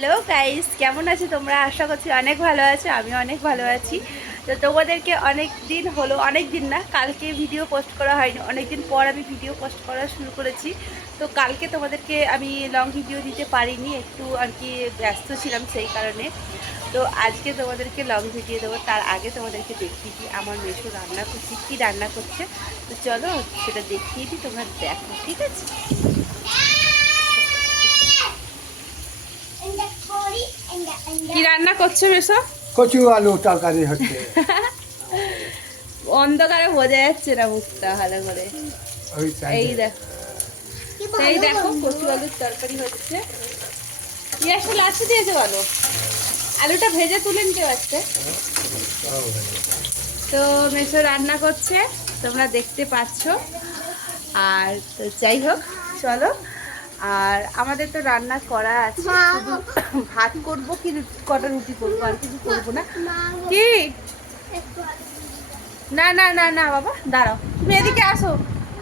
Hello guys কেমন আছো তোমরা? আশা করছি অনেক ভালো আছো আমি অনেক ভালো আছি। তো তোমাদেরকে অনেক দিন হলো, অনেক দিন না, কালকে ভিডিও পোস্ট করা হয়নি। অনেক দিন পর আমি ভিডিও পোস্ট করা শুরু করেছি। তো কালকে তোমাদেরকে আমি লং ভিডিও দিতে পারিনি, একটু আর কি ব্যস্ত ছিলাম সেই কারণে। তো আজকে তোমাদেরকে লং ভিডিও দেবো, তার আগে তোমাদেরকে দেখিয়ে দিই আমার মেশো রান্না করছি, কী রান্না করছে। তো চলো সেটা দেখিয়ে দিই, তোমরা দেখো, ঠিক আছে? কি রান্না করছ মেশো কচু আলু তরকারি হচ্ছে। অন্ধকারে বোঝা যাচ্ছে না মুখটা ভালো করে। এই দেখো। এই দেখো কচু আলুর তরকারি হচ্ছে। লাস্টে দিয়েছে আলুটা ভেজে তুলে নিতে পারছে। তো মেশো রান্না করছে তোমরা দেখতে পাচ্ছ। আর তো যাই হোক চলো। আর আমাদের তো রান্না করা আছে শুধু ভাত করব কি কটা রুটি করব আর কিছু করব না। কি? না না না না বাবা দাঁড়াও। তুমি এদিকে আসো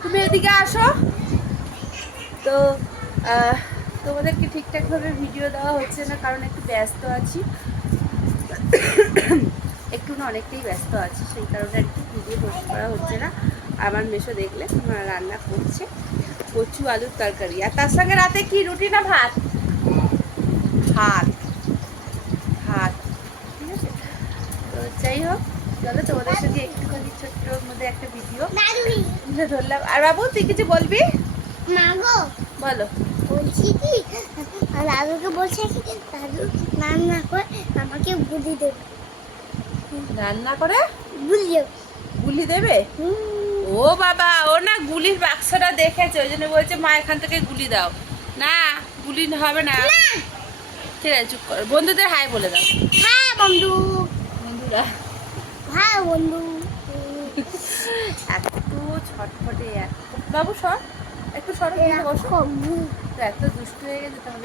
তুমি এদিকে আসো। তো তোমাদেরকে ঠিকঠাকভাবে ভিডিও দেওয়া হচ্ছে না কারণ একটু ব্যস্ত আছি। একটু না অনেকটাই ব্যস্ত আছি সেই কারণে একটু ভিডিও পোস্ট করা হচ্ছে না। আমার মেশো দেখলে তোমার রান্না করছে। কচু আলুর তরকারি। আর তার সঙ্গে রাতে কি? রুটি না ভাত? ভাত। ভাত। ঠিক আছে? তো যাই হোক চলো তোমাদের সঙ্গে একটুখানি ছোট্টর মধ্যে একটা ভিডিও ধরলাম। আর বাবু তুই কিছু বলবি? বলো। বলছি কি? দাদুকে বলছে কি? দাদু রান্না করে আমাকে বুদ্ধি দেবে। রান্না করে? গুলি দেবে? ও বাবা ও না গুলির বাক্সটা দেখেছে ওই জন্য বলছে মা এখান থেকে গুলি দাও। না গুলি হবে না। ঠিক আছে চুপ করো। বন্ধুদের হাই বলে দাও। হ্যাঁ বন্ধু। বন্ধুরা। হ্যাঁ বন্ধু। এত ছটফটে বাবু সর। একটু সর এত দুষ্ট হয়ে গেছে তাহলে।